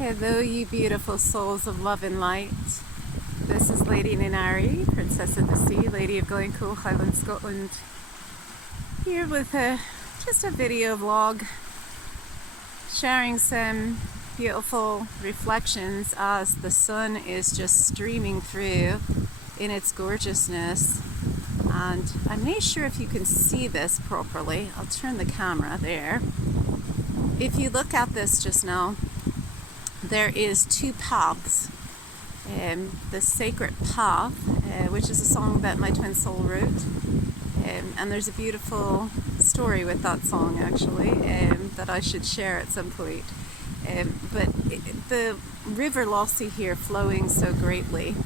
Hello, you beautiful souls of love and light. This is Lady Ninari, Princess of the Sea, Lady of Glencoe, Highland, Scotland, here with just a video vlog sharing some beautiful reflections as the sun is just streaming through in its gorgeousness. And I'm not sure if you can see this properly. I'll turn the camera there. If you look at this just now, there is two paths. The Sacred Path, which is a song that my twin soul wrote, and there's a beautiful story with that song actually, that I should share at some point. But the River Lossy here flowing so greatly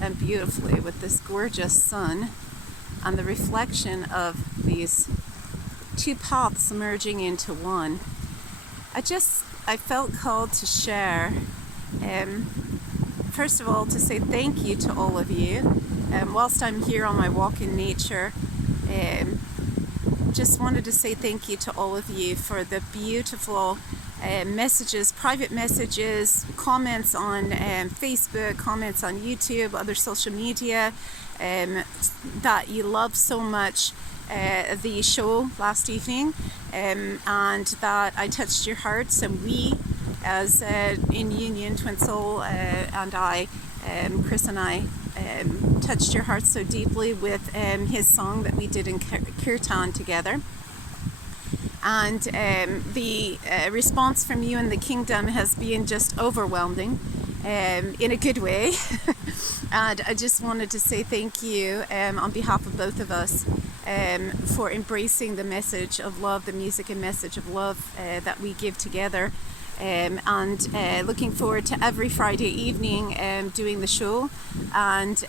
and beautifully with this gorgeous sun and the reflection of these two paths merging into one. I felt called to share, first of all, to say thank you to all of you. Whilst I'm here on my walk in nature, just wanted to say thank you to all of you for the beautiful messages, private messages, comments on Facebook, comments on YouTube, other social media, that you love so much the show last evening, and that I touched your hearts, and we as in union, Twin Soul and I, Chris and I, touched your hearts so deeply with his song that we did in Kirtan together. And the response from you in the kingdom has been just overwhelming, in a good way. And I just wanted to say thank you on behalf of both of us for embracing the message of love, the music and message of love that we give together. And looking forward to every Friday evening doing the show. And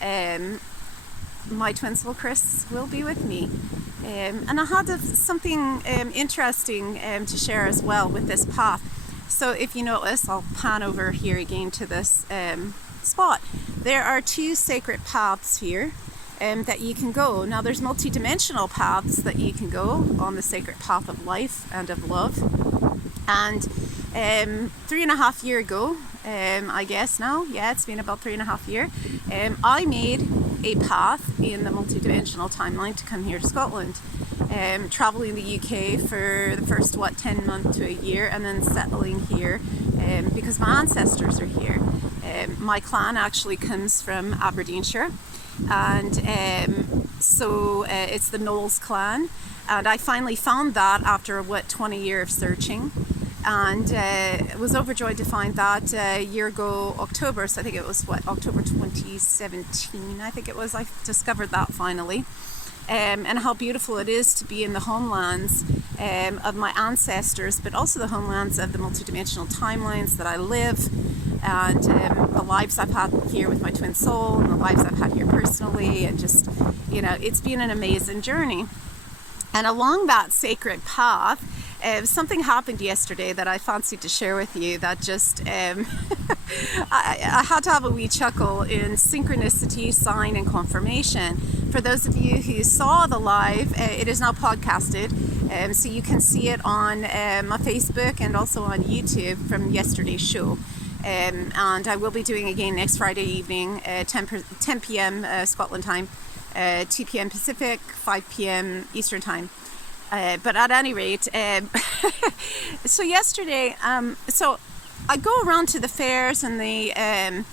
my twin soul Chris will be with me. And I had something interesting to share as well with this path. So if you notice, I'll pan over here again to this spot. There are two sacred paths here that you can go. Now there's multi-dimensional paths that you can go on the sacred path of life and of love. And 3.5 years ago, I guess now, yeah, it's been about 3.5 years, I made a path in the multi-dimensional timeline to come here to Scotland, traveling the UK for the first 10 months to a year, and then settling here because my ancestors are here. My clan actually comes from Aberdeenshire, and so it's the Knowles clan, and I finally found that after 20 years of searching. And was overjoyed to find that a year ago, October, so I think it was October 2017, I think it was, I discovered that finally. And how beautiful it is to be in the homelands of my ancestors, but also the homelands of the multidimensional timelines that I live, and the lives I've had here with my twin soul, and the lives I've had here personally, and just, it's been an amazing journey. And along that sacred path, something happened yesterday that I fancied to share with you that just, I had to have a wee chuckle in synchronicity, sign, and confirmation. For those of you who saw the live, it is now podcasted, so you can see it on my Facebook and also on YouTube from yesterday's show. And I will be doing again next Friday evening, 10 p.m. Scotland time, 2 p.m. Pacific, 5 p.m. Eastern time. But at any rate, so yesterday, so I go around to the fairs and the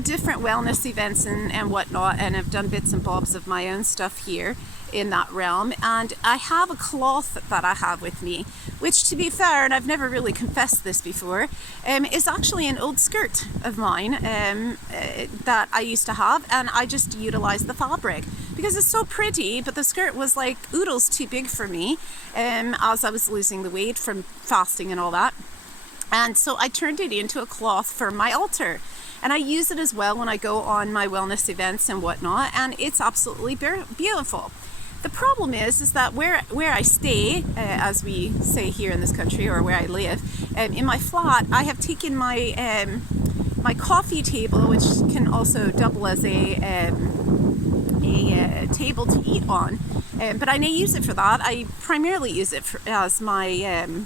different wellness events and whatnot, and I've done bits and bobs of my own stuff here in that realm. And I have a cloth that I have with me, which, to be fair, and I've never really confessed this before, is actually an old skirt of mine that I used to have, and I just utilized the fabric because it's so pretty, but the skirt was like oodles too big for me as I was losing the weight from fasting and all that. And so I turned it into a cloth for my altar. And I use it as well when I go on my wellness events and whatnot, and it's absolutely beautiful. The problem is that where I stay, as we say here in this country, or where I live, in my flat, I have taken my my coffee table, which can also double as a table to eat on, but I may use it for that. I primarily use it as my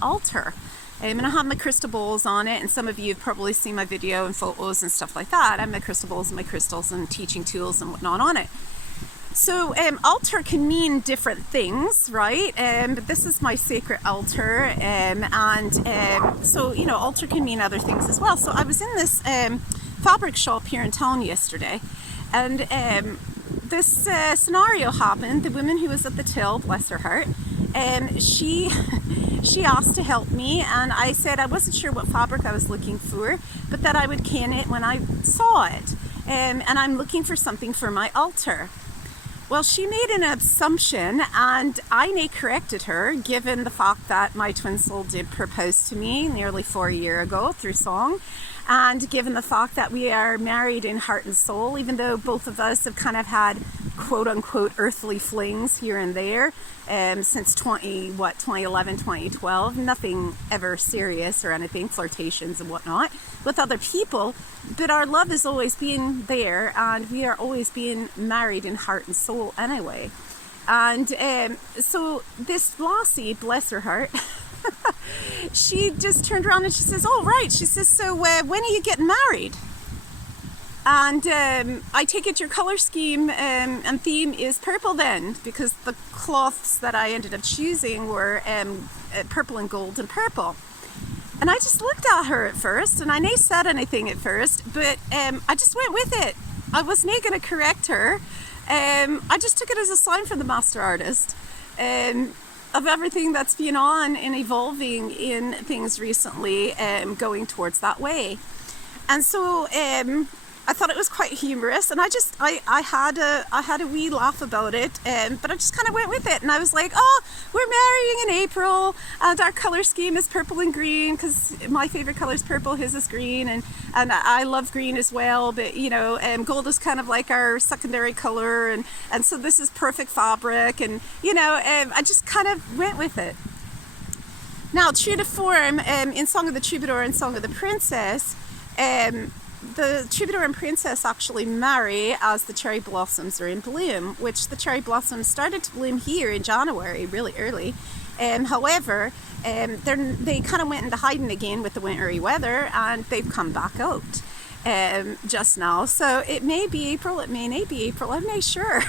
altar. And I have my crystal bowls on it, and some of you have probably seen my video and photos and stuff like that. I have my crystal bowls and my crystals and teaching tools and whatnot on it. So altar can mean different things, right? But this is my sacred altar, so altar can mean other things as well. So I was in this fabric shop here in town yesterday, and this scenario happened. The woman who was at the till, bless her heart, she asked to help me, and I said I wasn't sure what fabric I was looking for, but that I would can it when I saw it, and I'm looking for something for my altar. Well, she made an assumption, and I corrected her, given the fact that my twin soul did propose to me nearly 4 years ago through song, and given the fact that we are married in heart and soul, even though both of us have kind of had quote-unquote earthly flings here and there since 2011, 2012, nothing ever serious or anything, flirtations and whatnot with other people, but our love has always been there, and we are always being married in heart and soul anyway. And so this lassie, bless her heart, she just turned around and she says, "Oh, right." She says, "So when are you getting married?" And I take it your color scheme and theme is purple then, because the cloths that I ended up choosing were purple and gold and purple. And I just looked at her at first, and I never said anything at first, but I just went with it. I wasn't going to correct her. I just took it as a sign from the master artist of everything that's been on and evolving in things recently, going towards that way. And so I thought it was quite humorous, and I had a wee laugh about it, but I just kind of went with it, and I was like, "Oh, we're marrying in April, and our color scheme is purple and green, because my favorite color is purple, his is green, and I love green as well, but gold is kind of like our secondary color, and so this is perfect fabric, and I just kind of went with it." Now, true to form, in Song of the Troubadour and Song of the Princess, the troubadour and princess actually marry as the cherry blossoms are in bloom, which the cherry blossoms started to bloom here in January, really early. However, they kind of went into hiding again with the wintry weather, and they've come back out just now. So it may be April, it may not be April, I'm not sure.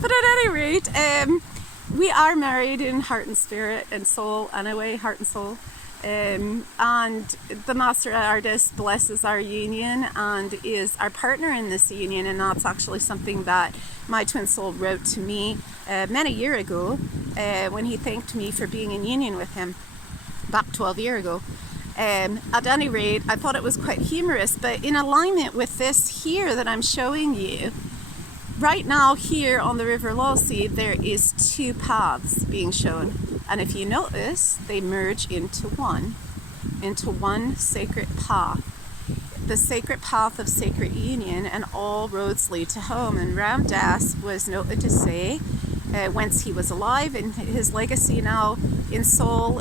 But at any rate, we are married in heart and spirit and soul anyway, heart and soul. And the master artist blesses our union and is our partner in this union, and that's actually something that my twin soul wrote to me many years ago when he thanked me for being in union with him back 12 years ago. At any rate, I thought it was quite humorous, but in alignment with this here that I'm showing you right now, here on the River Lossy, there is two paths being shown. And if you notice, they merge into one sacred path. The sacred path of sacred union, and all roads lead to home. And Ram Dass was noted to say, whence he was alive, and his legacy now in soul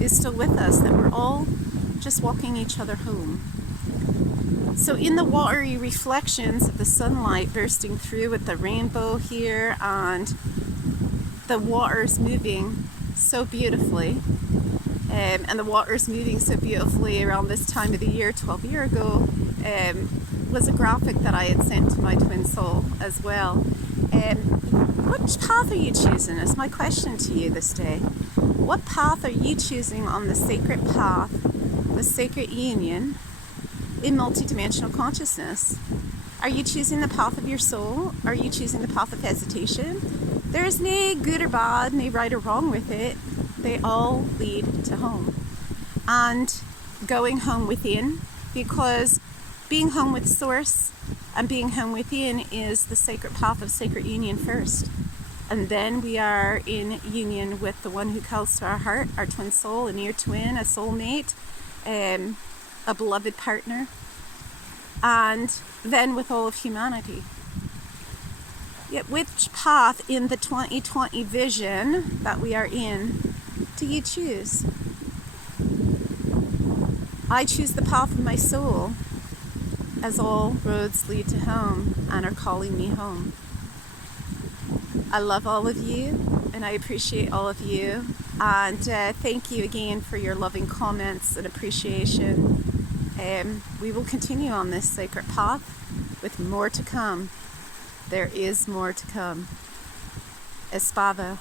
is still with us, that we're all just walking each other home. So in the watery reflections of the sunlight bursting through with the rainbow here, and the water's moving so beautifully, and the water's moving so beautifully around this time of the year 12 years ago, was a graphic that I had sent to my twin soul as well. Which path are you choosing is my question to you this day. What path are you choosing on the sacred path, the sacred union in multidimensional consciousness? Are you choosing the path of your soul? Are you choosing the path of hesitation? There's no good or bad, no right or wrong with it. They all lead to home. And going home within, because being home with Source and being home within is the sacred path of sacred union first. And then we are in union with the one who calls to our heart, our twin soul, a near twin, a soulmate, a beloved partner, and then with all of humanity. Yet which path in the 2020 vision that we are in do you choose? I choose the path of my soul, as all roads lead to home and are calling me home. I love all of you. and I appreciate all of you. And thank you again for your loving comments and appreciation. We will continue on this sacred path with more to come. There is more to come. Espava.